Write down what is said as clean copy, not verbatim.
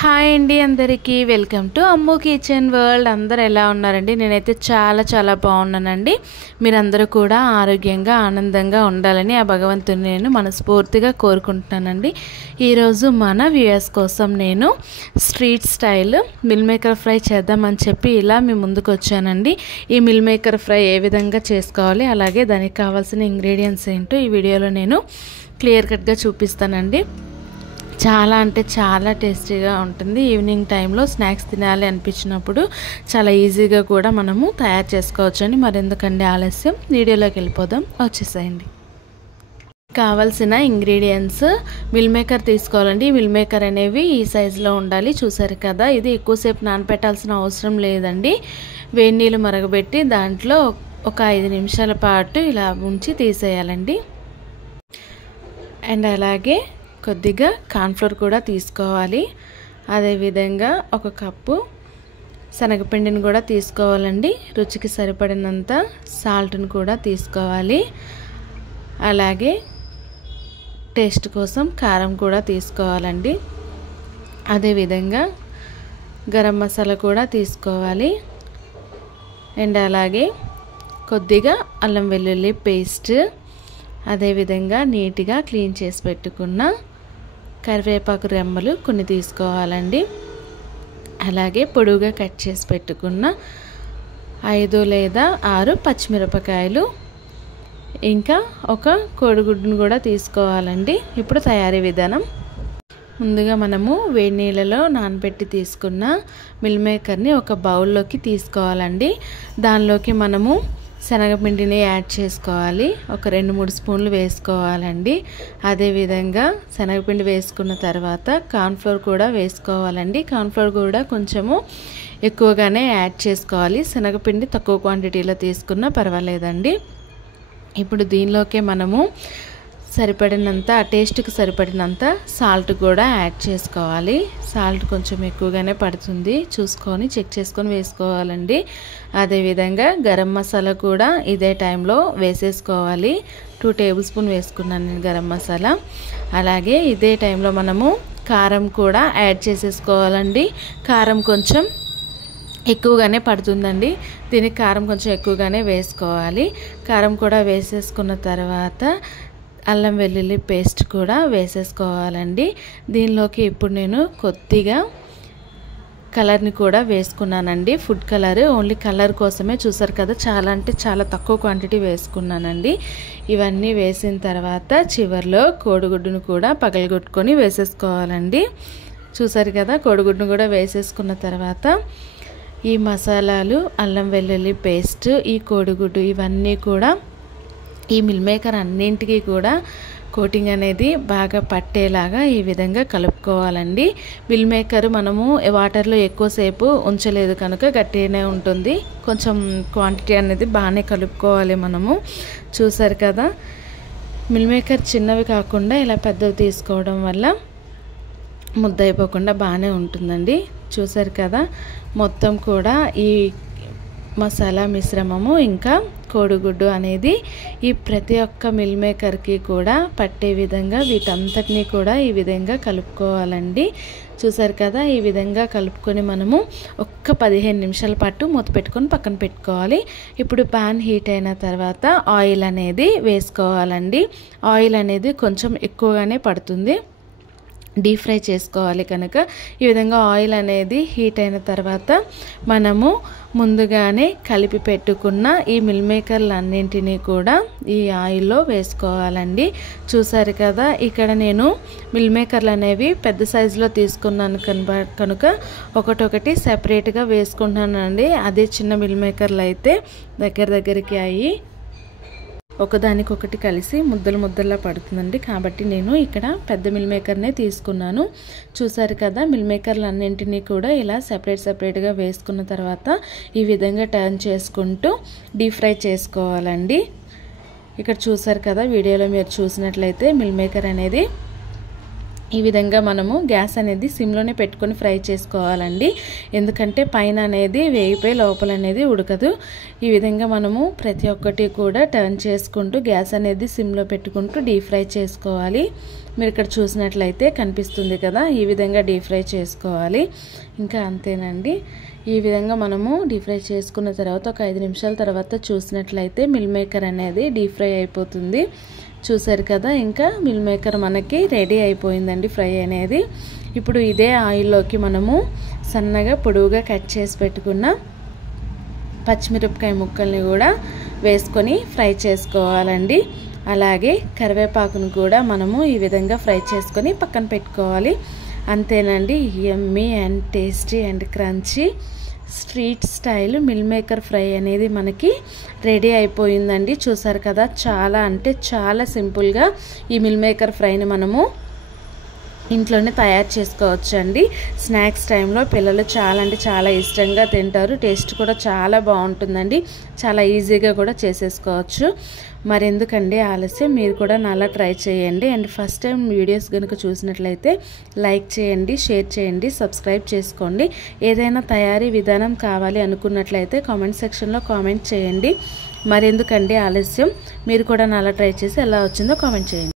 Hi అండి అందరికీ welcome to Ammu kitchen world. అందరూ ఎలా ఉన్నారండి? నేనైతే చాలా బాగున్నానండి. మీరందరూ కూడా ఆరోగ్యంగా ఆనందంగా ఉండాలని ఆ భగవంతుని నేను మనస్ఫూర్తిగా కోరుకుంటున్నానండి. ఈరోజు మన వ్యూయర్స్ కోసం నేను street style meal maker fry చేద్దామని చెప్పి ఇలా మీ ముందుకు వచ్చానండి. ఈ మిల్ మేకర్ ఫ్రై ఏ విధంగా చేసుకోవాలి, అలాగే దానికి కావాల్సిన ఇంగ్రీడియంట్స్ ఏంటో ఈ వీడియోలో నేను క్లియర్ కట్గా చూపిస్తానండి. చాలా అంటే చాలా టేస్టీగా ఉంటుంది. ఈవినింగ్ టైంలో స్నాక్స్ తినాలి అనిపించినప్పుడు చాలా ఈజీగా కూడా మనము తయారు చేసుకోవచ్చు అండి. మరెందుకండి ఆలస్యం, వీడియోలోకి వెళ్ళిపోదాం, వచ్చేసేయండి. కావాల్సిన ఇంగ్రీడియంట్స్ మిల్ మేకర్ తీసుకోవాలండి. మిల్ మేకర్ అనేవి ఈ సైజులో ఉండాలి. చూసారు కదా, ఇది ఎక్కువసేపు నానపెట్టాల్సిన అవసరం లేదండి. వేడి నీళ్ళు మరగబెట్టి దాంట్లో ఒక 5 నిమిషాల పాటు ఇలా ఉంచి తీసేయాలండి. అండ్ అలాగే కొద్దిగా కార్న్ఫ్లోర్ కూడా తీసుకోవాలి. అదేవిధంగా 1 కప్పు శనగపిండిని కూడా తీసుకోవాలండి. రుచికి సరిపడినంత సాల్ట్ని కూడా తీసుకోవాలి. అలాగే టేస్ట్ కోసం కారం కూడా తీసుకోవాలండి. అదేవిధంగా గరం మసాలా కూడా తీసుకోవాలి. అండ్ అలాగే కొద్దిగా అల్లం వెల్లుల్లి పేస్ట్, అదేవిధంగా నీట్గా క్లీన్ చేసి పెట్టుకున్న కరివేపాకు రెమ్మలు కొన్ని తీసుకోవాలండి. అలాగే పొడువుగా కట్ చేసి పెట్టుకున్న 5 లేదా 6 పచ్చిమిరపకాయలు, ఇంకా 1 కోడిగుడ్డును కూడా తీసుకోవాలండి. ఇప్పుడు తయారీ విధానం. ముందుగా మనము వేడి నీళ్ళలో నానబెట్టి తీసుకున్న మిల్ మేకర్ని ఒక బౌల్లోకి తీసుకోవాలండి. దానిలోకి మనము శనగపిండిని యాడ్ చేసుకోవాలి. ఒక 2-3 స్పూన్లు వేసుకోవాలండి. అదేవిధంగా శనగపిండి వేసుకున్న తర్వాత కార్న్ఫ్లోర్ కూడా వేసుకోవాలండి. కార్న్ఫ్లోర్ కూడా కొంచెము ఎక్కువగానే యాడ్ చేసుకోవాలి. శనగపిండి తక్కువ క్వాంటిటీలో తీసుకున్నా పర్వాలేదండి. ఇప్పుడు దీనిలోకే మనము సరిపడినంత, టేస్ట్కి సరిపడినంత సాల్ట్ కూడా యాడ్ చేసుకోవాలి. సాల్ట్ కొంచెం ఎక్కువగానే పడుతుంది, చూసుకొని చెక్ చేసుకొని వేసుకోవాలండి. అదేవిధంగా గరం మసాలా కూడా ఇదే టైంలో వేసేసుకోవాలి. 2 టేబుల్ స్పూన్ వేసుకున్నాను నేను గరం మసాలా. అలాగే ఇదే టైంలో మనము కారం కూడా యాడ్ చేసేసుకోవాలండి. కారం కొంచెం ఎక్కువగానే పడుతుందండి, దీనికి కారం కొంచెం ఎక్కువగానే వేసుకోవాలి. కారం కూడా వేసేసుకున్న తర్వాత అల్లం వెల్లుల్లి పేస్ట్ కూడా వేసేసుకోవాలండి. దీనిలోకి ఇప్పుడు నేను కొద్దిగా కలర్ని కూడా వేసుకున్నానండి. ఫుడ్ కలర్, ఓన్లీ కలర్ కోసమే. చూసారు కదా, చాలా అంటే చాలా తక్కువ క్వాంటిటీ వేసుకున్నానండి. ఇవన్నీ వేసిన తర్వాత చివర్లో కోడిగుడ్డును కూడా పగలగొట్టుకొని వేసేసుకోవాలండి. చూసారు కదా, కోడిగుడ్డును కూడా వేసేసుకున్న తర్వాత ఈ మసాలాలు, అల్లం వెల్లుల్లి పేస్ట్, ఈ కోడిగుడ్డు ఇవన్నీ కూడా ఈ మిల్ మేకర్ అన్నింటికి కూడా కోటింగ్ అనేది బాగా పట్టేలాగా ఈ విధంగా కలుపుకోవాలండి. మిల్ మేకర్ మనము వాటర్లో ఎక్కువసేపు ఉంచలేదు కనుక గట్టిగానే ఉంటుంది. కొంచెం క్వాంటిటీ అనేది బాగానే కలుపుకోవాలి మనము. చూసారు కదా, మిల్ మేకర్ చిన్నవి కాకుండా ఇలా పెద్దవి తీసుకోవడం వల్ల ముద్దయిపోకుండా బాగానే ఉంటుందండి. చూసారు కదా, మొత్తం కూడా ఈ మసాలా మిశ్రమము ఇంకా కోడిగుడ్డు అనేది ఈ ప్రతి ఒక్క మిల్ మేకర్కి కూడా పట్టే విధంగా వీటంతటినీ కూడా ఈ విధంగా కలుపుకోవాలండి. చూసారు కదా, ఈ విధంగా కలుపుకొని మనము ఒక్క 15 నిమిషాల పాటు మూత పెట్టుకొని పక్కన పెట్టుకోవాలి. ఇప్పుడు పాన్ హీట్ అయిన తర్వాత ఆయిల్ అనేది వేసుకోవాలండి. ఆయిల్ అనేది కొంచెం ఎక్కువగానే పడుతుంది, డీప్ ఫ్రై చేసుకోవాలి కనుక. ఈ విధంగా ఆయిల్ అనేది హీట్ అయిన తర్వాత మనము ముందుగానే కలిపి పెట్టుకున్న ఈ మిల్ మేకర్లన్నింటినీ కూడా ఈ ఆయిల్లో వేసుకోవాలండి. చూసారు కదా, ఇక్కడ నేను మిల్ మేకర్లు అనేవి పెద్ద సైజులో తీసుకున్నాను కనుక ఒకటొకటి సెపరేట్గా వేసుకుంటున్నానండి. అదే చిన్న మిల్ మేకర్లు అయితే దగ్గరికి అయ్యి ఒకదానికొకటి కలిసి ముద్దలా పడుతుందండి. కాబట్టి నేను ఇక్కడ పెద్ద మిల్ మేకర్నే తీసుకున్నాను. చూసారు కదా, మిల్ మేకర్లు అన్నింటినీ కూడా ఇలా సెపరేట్గా వేసుకున్న తర్వాత ఈ విధంగా టర్న్ చేసుకుంటూ డీప్ ఫ్రై చేసుకోవాలండి. ఇక్కడ చూసారు కదా, వీడియోలో మీరు చూసినట్లయితే మిల్ మేకర్ అనేది ఈ విధంగా మనము గ్యాస్ అనేది సిమ్లోనే పెట్టుకొని ఫ్రై చేసుకోవాలండి. ఎందుకంటే పైన అనేది వేగిపోయి లోపల అనేది ఉడకదు. ఈ విధంగా మనము ప్రతి ఒక్కటి కూడా టర్న్ చేసుకుంటూ గ్యాస్ అనేది సిమ్లో పెట్టుకుంటూ డీప్ ఫ్రై చేసుకోవాలి. మీరు ఇక్కడ చూసినట్లయితే కనిపిస్తుంది కదా, ఈ విధంగా డీప్ ఫ్రై చేసుకోవాలి. ఇంకా అంతేనండి. ఈ విధంగా మనము డీప్ ఫ్రై చేసుకున్న తర్వాత ఒక 5 నిమిషాల తర్వాత చూసినట్లయితే మిల్ మేకర్ అనేది డీప్ ఫ్రై అయిపోతుంది. చూసారు కదా, ఇంకా మిల్ మేకర్ మనకి రెడీ అయిపోయిందండి ఫ్రై అనేది. ఇప్పుడు ఇదే ఆయిల్లోకి మనము సన్నగా పొడవుగా కట్ చేసి పెట్టుకున్న పచ్చిమిరపకాయ ముక్కల్ని కూడా వేసుకొని ఫ్రై చేసుకోవాలండి. అలాగే కరివేపాకును కూడా మనము ఈ విధంగా ఫ్రై చేసుకొని పక్కన పెట్టుకోవాలి. అంతేనండి, యమ్మీ and tasty and crunchy street style meal maker fry అనేది మనకి రెడీ అయిపోయిందండి. చూసారు కదా, చాలా అంటే చాలా సింపుల్గా ఈ మిల్ మేకర్ ఫ్రైని మనము ఇంట్లోనే తయారు చేసుకోవచ్చు అండి. స్నాక్స్ టైంలో పిల్లలు చాలా అంటే చాలా ఇష్టంగా తింటారు. టేస్ట్ కూడా చాలా బాగుంటుందండి. చాలా ఈజీగా కూడా చేసేసుకోవచ్చు. మరెందుకండి ఆలస్యం, మీరు కూడా నాలా ట్రై చేయండి. అండ్ ఫస్ట్ టైం వీడియోస్ కనుక చూసినట్లయితే లైక్ చేయండి, షేర్ చేయండి, సబ్స్క్రైబ్ చేసుకోండి. ఏదైనా తయారీ విధానం కావాలి అనుకున్నట్లయితే కామెంట్ సెక్షన్లో కామెంట్ చేయండి. మరెందుకండి ఆలస్యం, మీరు కూడా నాలా ట్రై చేసి ఎలా వచ్చిందో కామెంట్ చేయండి.